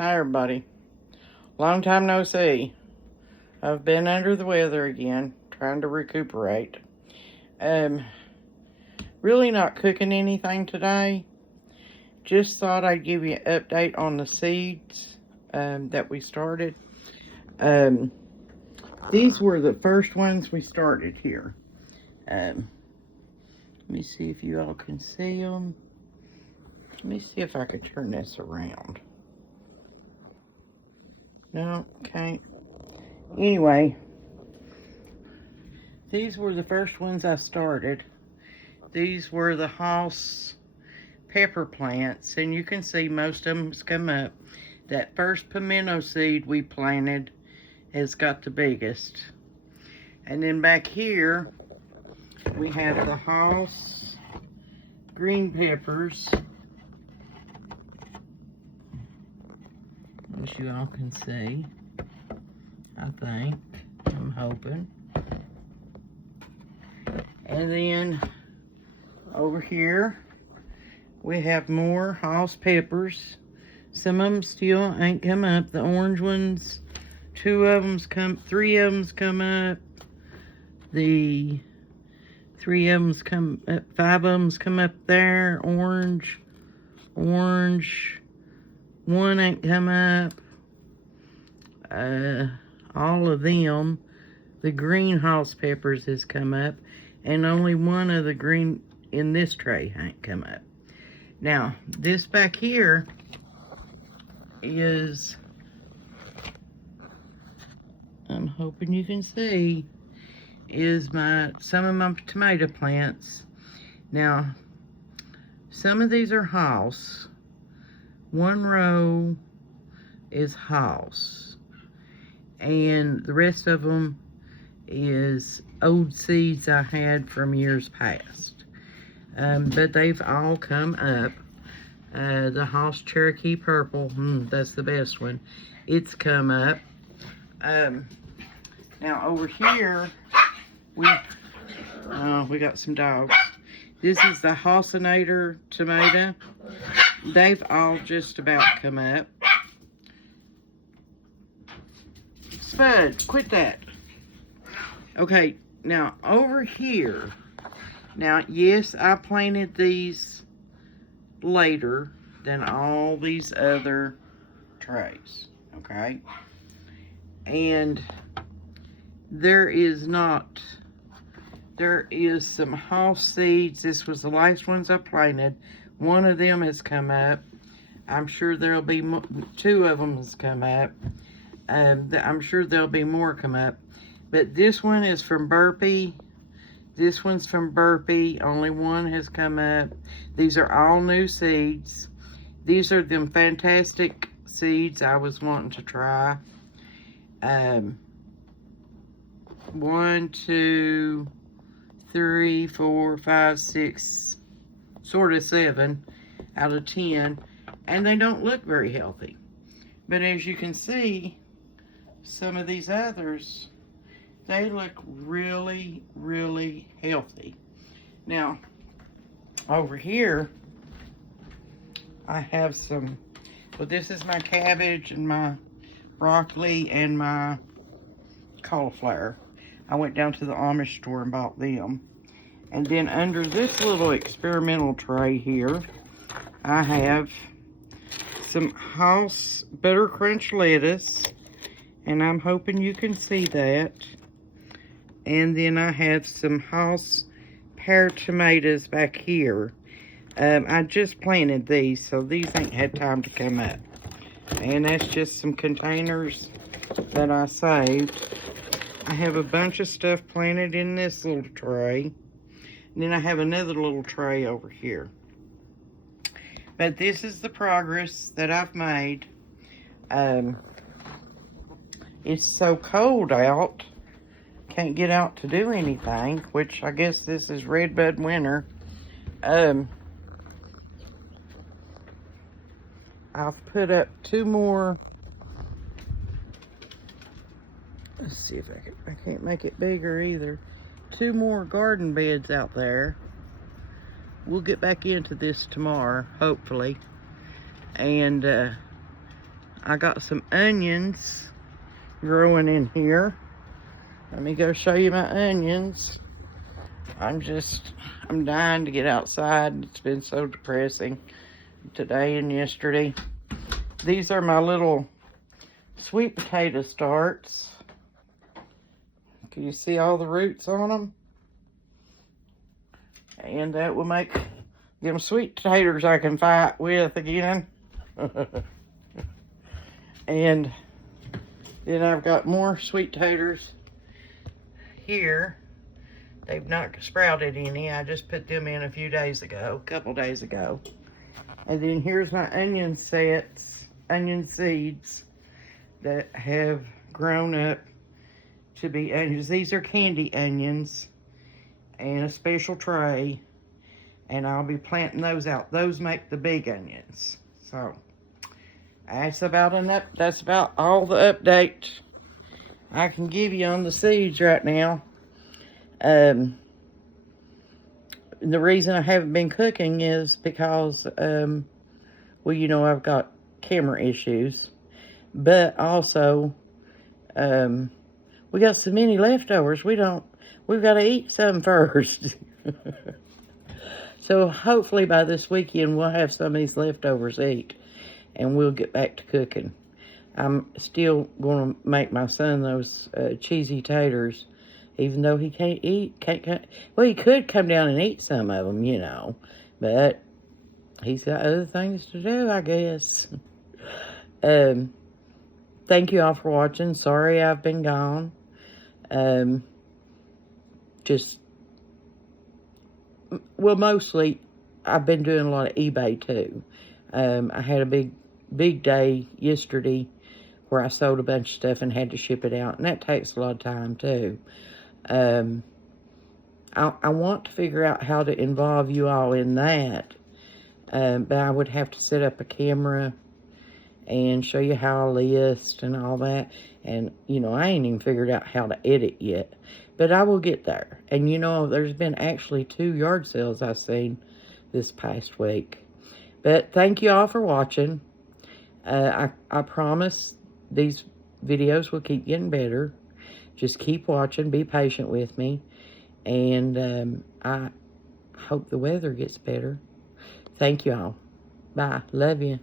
Hi everybody. Long time no see. I've been under the weather again, trying to recuperate. Really not cooking anything today. Just thought I'd give you an update on the seeds that we started. These were the first ones we started here. Let me see if you all can see them. Let me see if I could turn this around. No, can't. Anyway, these were the first ones I started. These were the house pepper plants, and you can see most of them's come up. That first pimento seed we planted has got the biggest. And then back here, we have the house green peppers. As you all can see, I think, I'm hoping. And then over here, we have more house peppers. Some of them still ain't come up. The orange ones, three of them's come up. The three of them's come up, five of them's come up there. Orange. One ain't come up. All of them, the green house peppers has come up, and only one of the green in this tray ain't come up. Now, this back here is, I'm hoping you can see, is some of my tomato plants. Now, some of these are house. One row is house, and the rest of them is old seeds I had from years past. But they've all come up. The house Cherokee purple, that's the best one. It's come up. Now over here, we got some dogs. This is the Halcinator tomato. They've all just about come up. Spud, quit that. Okay, now over here. Now, yes, I planted these later than all these other trays, okay? And there is some house seeds. This was the last ones I planted. One of them has come up. I'm sure there'll be two of them has come up. I'm sure there'll be more come up. But this one is from Burpee. This one's from Burpee. Only one has come up. These are all new seeds. These are them fantastic seeds I was wanting to try. 1, 2, 3, 4, 5, 6, sort of 7 out of 10. And they don't look very healthy. But as you can see, some of these others, they look really, really healthy. Now, over here, I have some, well, this is my cabbage and my broccoli and my cauliflower. I went down to the Amish store and bought them. And then under this little experimental tray here, I have some house butter crunch lettuce. And I'm hoping you can see that. And then I have some house pear tomatoes back here. I just planted these, so these ain't had time to come up. And that's just some containers that I saved. I have a bunch of stuff planted in this little tray. And then I have another little tray over here. But this is the progress that I've made. It's so cold out. Can't get out to do anything, which I guess this is redbud winter. I've put up 2 more. Let's see if I can't make it bigger either. 2 more garden beds out there. We'll get back into this tomorrow, hopefully. And I got some onions growing in here. Let me go show you my onions. I'm dying to get outside. It's been so depressing today and yesterday. These are my little sweet potato starts. Can you see all the roots on them? And that will make them sweet potatoes I can fight with again. And then I've got more sweet potatoes here. They've not sprouted any. I just put them in a couple days ago. And then here's my onion seeds that have grown up to be onions. These are candy onions and a special tray. And I'll be planting those out. Those make the big onions. So that's about all the update I can give you on the seeds right now. The reason I haven't been cooking is because, well, you know, I've got camera issues, but also, we got so many leftovers. We've got to eat some first. So hopefully by this weekend, we'll have some of these leftovers to eat, and we'll get back to cooking. I'm still going to make my son those cheesy taters, even though he can't eat. Well, he could come down and eat some of them, you know, but he's got other things to do, I guess. Thank you all for watching. Sorry I've been gone. Mostly I've been doing a lot of eBay too. I had a big day yesterday where I sold a bunch of stuff and had to ship it out, and that takes a lot of time too. I want to figure out how to involve you all in that, but I would have to set up a camera and show you how I list and all that. And, you know, I ain't even figured out how to edit yet, but I will get there. And, you know, there's been actually 2 yard sales I've seen this past week. But thank you all for watching. I promise these videos will keep getting better. Just keep watching. Be patient with me. And I hope the weather gets better. Thank you all. Bye. Love you.